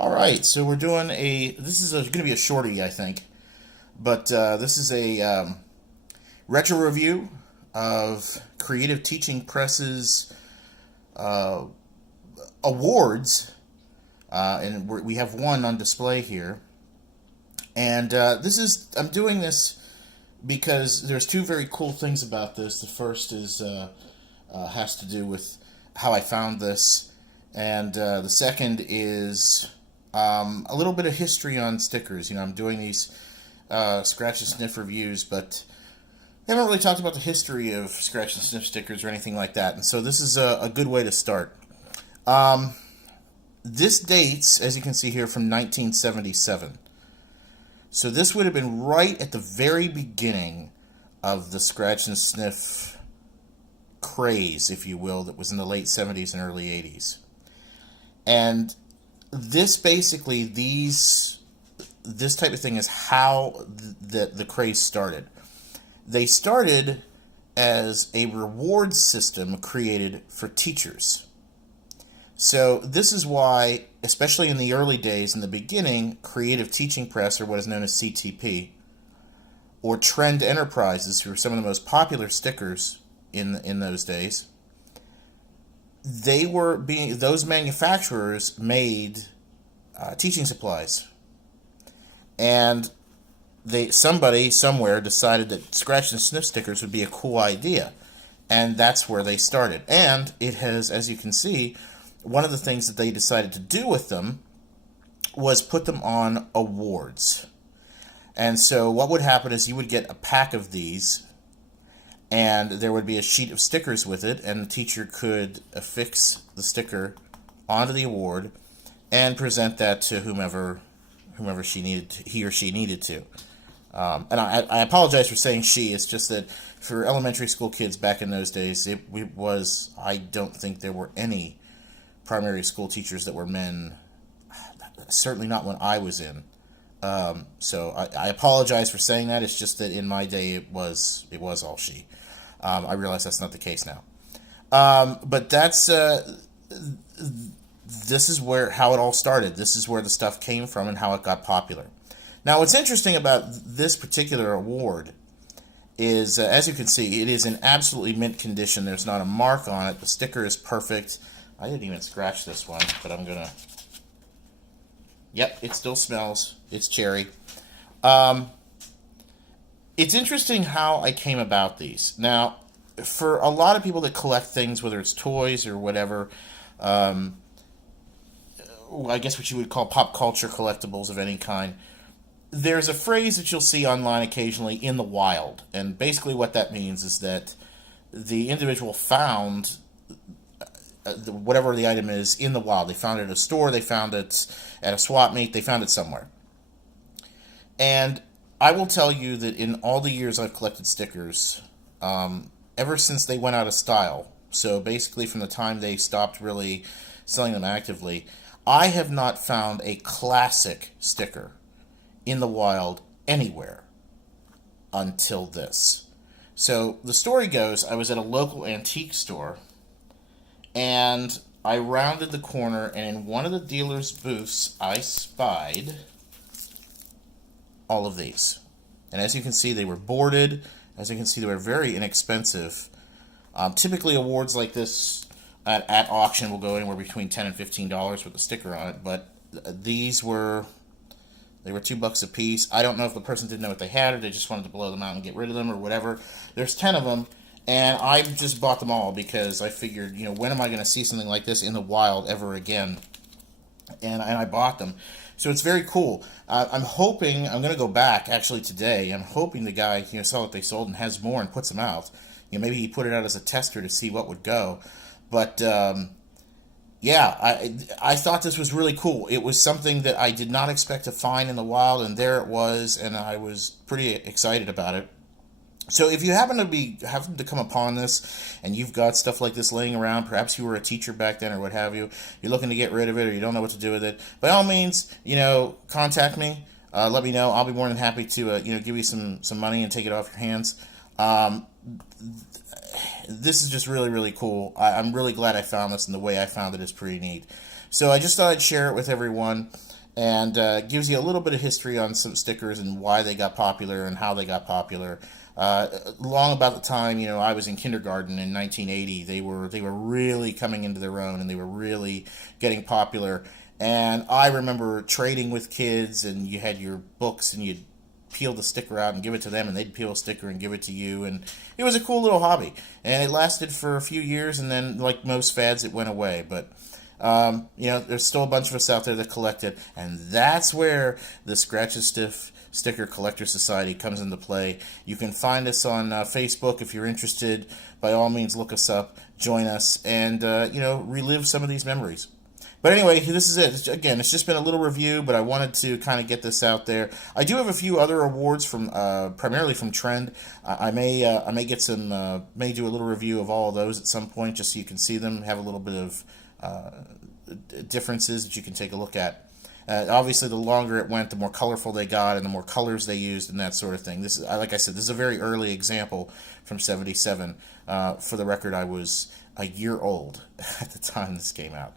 All right, so we're doing this is going to be a shorty, I think, but this is a retro review of Creative Teaching Press's uh, awards, and we have one on display here. And I'm doing this because there's two very cool things about this. The first is has to do with how I found this, and the second is a little bit of history on stickers. I'm doing these scratch and sniff reviews, but I haven't really talked about the history of scratch and sniff stickers or anything like that. And so this is a good way to start. This dates, as you can see here, from 1977. So this would have been right at the very beginning of the scratch and sniff craze, if you will, that was in the late 70s and early 80s. And this basically, this type of thing is how the craze started. They started as a reward system created for teachers. So this is why, especially in the early days, in the beginning, Creative Teaching Press, or what is known as CTP, or Trend Enterprises, who were some of the most popular stickers in those days, those manufacturers made teaching supplies, and somebody somewhere decided that scratch and sniff stickers would be a cool idea, and that's where they started. And it has, as you can see, one of the things that they decided to do with them was put them on awards. And so what would happen is you would get a pack of these, and there would be a sheet of stickers with it, and the teacher could affix the sticker onto the award and present that to whomever he or she needed to. And I apologize for saying she. It's just that for elementary school kids back in those days, I don't think there were any primary school teachers that were men. Certainly not when I was in. So I apologize for saying that. It's just that in my day it was all she. I realize that's not the case now. But this is how it all started. This is where the stuff came from and how it got popular. Now, what's interesting about this particular award is, as you can see, it is in absolutely mint condition. There's not a mark on it. The sticker is perfect. I didn't even scratch this one, but I'm gonna. Yep, it still smells. It's cherry. It's interesting how I came about these. Now, for a lot of people that collect things, whether it's toys or whatever, I guess what you would call pop culture collectibles of any kind, there's a phrase that you'll see online occasionally, in the wild. And basically what that means is that the individual found whatever the item is in the wild. They found it at a store, they found it at a swap meet, they found it somewhere. And I will tell you that in all the years I've collected stickers, ever since they went out of style, so basically from the time they stopped really selling them actively, I have not found a classic sticker in the wild anywhere until this. So the story goes, I was at a local antique store, and I rounded the corner, and in one of the dealer's booths, I spied all of these. And as you can see, they were boarded. As you can see, they were very inexpensive. Typically, awards like this at auction will go anywhere between $10 and $15 with a sticker on it, but these were $2 a piece. I don't know if the person didn't know what they had, or they just wanted to blow them out and get rid of them, or whatever. There's 10 of them, and I just bought them all because I figured, when am I going to see something like this in the wild ever again? And I bought them. So it's very cool. I'm going to go back actually today. I'm hoping the guy saw what they sold and has more and puts them out. Maybe he put it out as a tester to see what would go. But yeah, I thought this was really cool. It was something that I did not expect to find in the wild, and there it was, and I was pretty excited about it. So if you happen to come upon this, and you've got stuff like this laying around, perhaps you were a teacher back then or what have you, you're looking to get rid of it or you don't know what to do with it, by all means, contact me. Let me know. I'll be more than happy to give you some money and take it off your hands. This is just really, really cool. I'm really glad I found this, and the way I found it is pretty neat. So I just thought I'd share it with everyone. and gives you a little bit of history on some stickers and why they got popular and how they got popular. Long about the time I was in kindergarten in 1980, they were really coming into their own, and they were really getting popular. And I remember trading with kids, and you had your books, and you'd peel the sticker out and give it to them, and they'd peel a sticker and give it to you, and it was a cool little hobby. And it lasted for a few years, and then, like most fads, it went away. But there's still a bunch of us out there that collect it, and that's where the Scratch and Sniff Sticker Collector Society comes into play. You can find us on Facebook if you're interested. By all means, look us up, join us, and relive some of these memories. But anyway, this is it. Again, it's just been a little review, but I wanted to kind of get this out there. I do have a few other awards from primarily from Trend. I may get some may do a little review of all of those at some point, just so you can see them, have a little bit of differences that you can take a look at. Obviously, the longer it went, the more colorful they got, and the more colors they used, and that sort of thing. This is, like I said, this is a very early example from '77. For the record, I was a year old at the time this came out.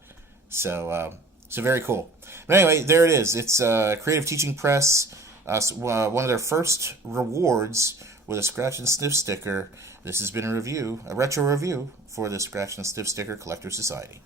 So very cool. But anyway, there it is. It's Creative Teaching Press, one of their first rewards with a Scratch and Sniff sticker. This has been a retro review for the Scratch and Sniff Sticker Collector Society.